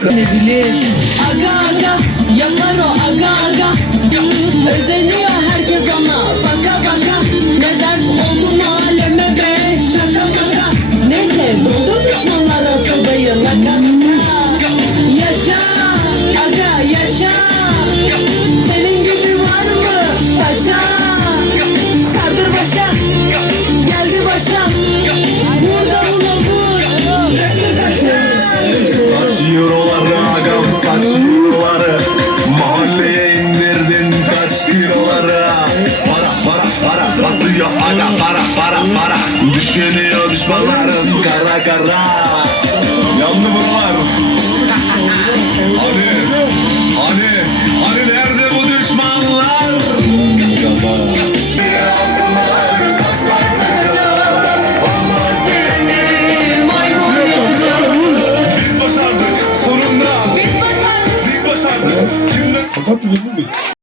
İşte. Aga aga Yok aga para para para. Düşünüyor düşmanlarım kara kara. Yandı buralar Hani Hani Hani nerede bu düşmanlar? Biz başardık sonunda. Biz başardık. Biz başardık. Kimden Kapat mı